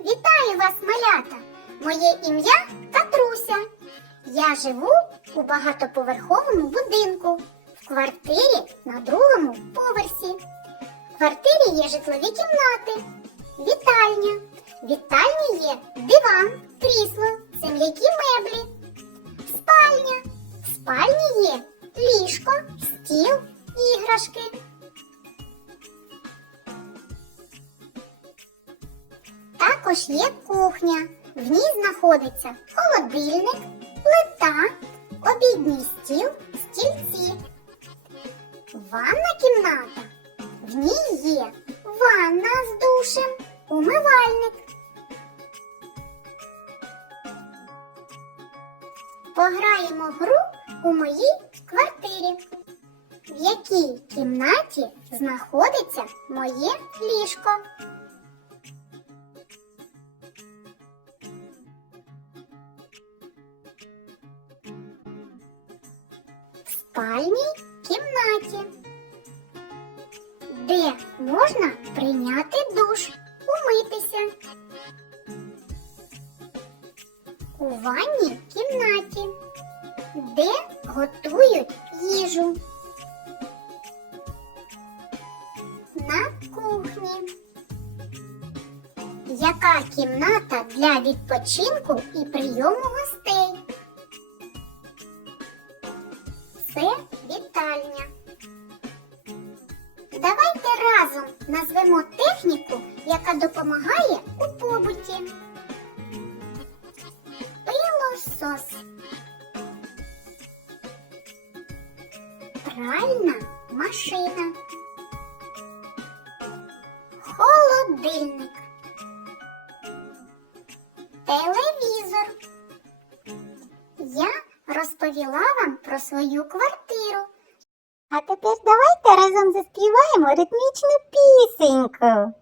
Вітаю вас, малята! Моє ім'я Катруся. Я живу у багатоповерховому будинку в квартирі на другому поверсі. В квартирі є житлові кімнати, вітальня. В вітальні є диван, крісло, це м'які меблі, спальня. В спальні є ліжко, стіл, іграшки. Також є кухня. В ній знаходиться холодильник, плита, обідній стіл, стільці. Ванна кімната. В ній є ванна з душем, умивальник. Пограємо гру у моїй квартирі. В якій кімнаті знаходиться моє ліжко? Спальній кімнаті, де можна прийняти душ, умитися. У ванній кімнаті, де готують їжу. На кухні. Яка кімната для відпочинку і прийому гостей? Це вітальня. Давайте разом назвемо техніку, яка допомагає у побуті. Пилосос. Пральна машина. Холодильник. Телевізор. Я розповіла вам про свою квартиру. А тепер давайте разом заспіваємо ритмічну пісеньку.